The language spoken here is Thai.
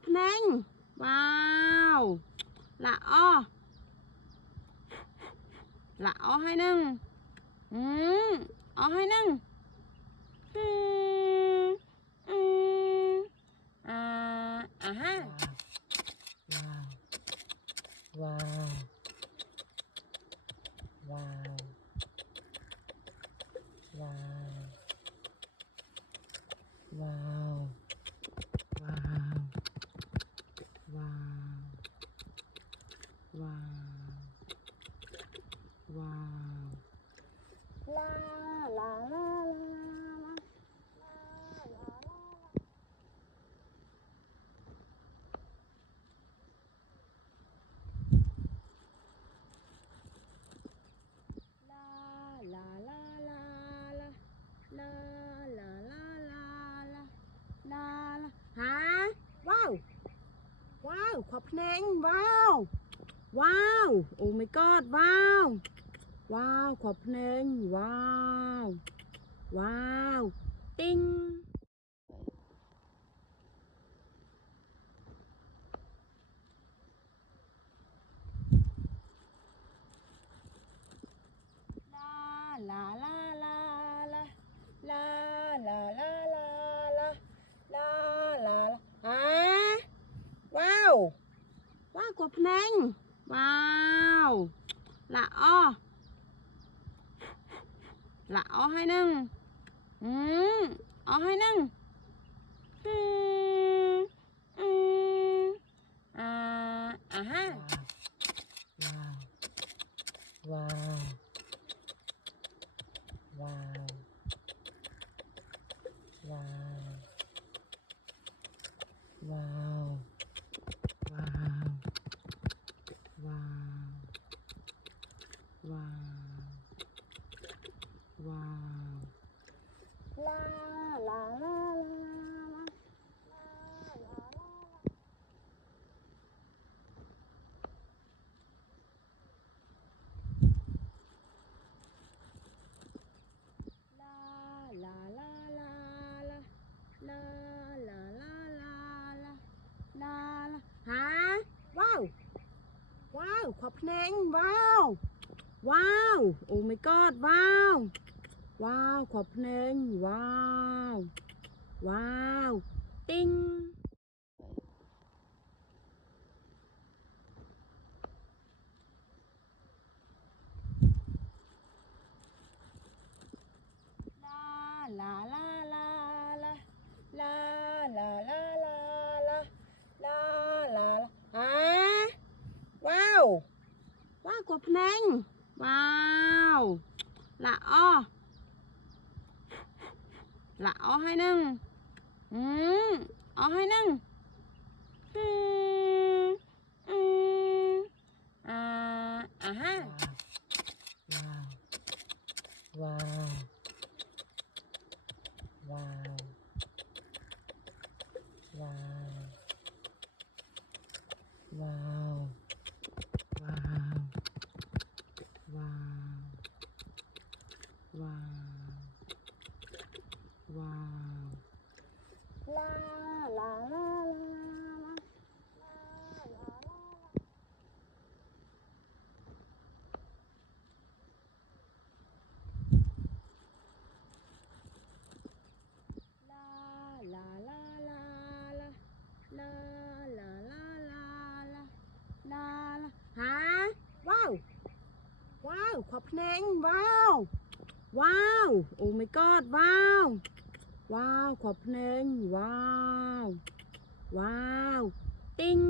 บเพลงว้าวละอ้อให้นึ่งอ้อให้นึ่งฮะว้าวว้าวว้าวว้าวว้าวว้าวว้าวว้าวว้าวลาลาลาลาลาลาลาลาลาลาลาลาลาลาฮะว้าวว้าวขอเพลงว้าวว้าวโอ้ my god ว้าวว้าวขอเพลงว้าวว้าวติ้งลาลาลาลาลาลาลาลาลาลาลาลาฮะว้าวว้าวขอเพลงว้าวละอ้อให้นึ่งอ้อให้นึ่งฮะว้าวว้าวว้าวว้าวว้าวว้าวว้าวว้าวลาลาลาลาลาลาลาลาลาลาลาลาลาลาฮะว้าวว้าวขอเพลงว้าวว้าวโอ้ my god ว้าวว้าวขอเพลงว้าวว้าวติ้งลาลาลาลาลาลาลาลาลาลาลาลาฮะว้าวว้าวขอเพลงว้าวละอ้อให้นึ่งอ้อให้นึ่งฮะว้าวว้าวว้าวว้าวว้าวว้าวว้าวว้าวลาลาลาลาลาลาลาลาลาลาลาลาลาลาฮะว้าวว้าวขอเพลงว้าวว้าวโอ้ my god ว้าวว้าวขอเพลงว้าวว้าวติ้ง